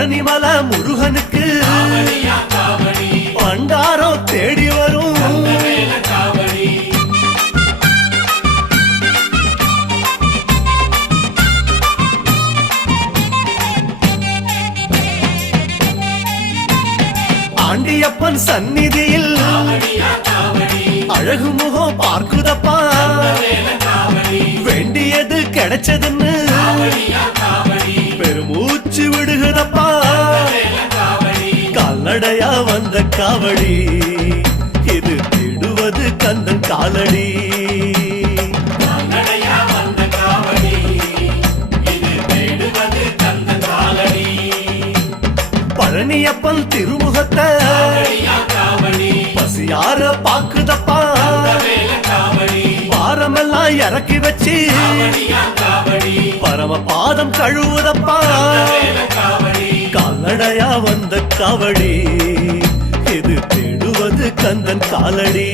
பழனிமல முருகனுக்கு பண்டாரம் தேடி வரும் ஆண்டியப்பன் சந்நிதியில் அழகு முகம் பார்க்குதப்பா வேண்டியது கிடைச்சதுன்னு பெருமூச்சு விடுகுதப்பா கால்நடையா வந்த காவடி இது தேடுவது கந்தன் காலடி பழனியப்பன் திருமுகத்தை பசியார பாக்குதப்பா பாரமெல்லாம் இறக்கி வச்சு பரம பாதம் கழுவுதப்பா கால்நடையா வந்த காவடி இது தேடுவது கந்தன் காலடி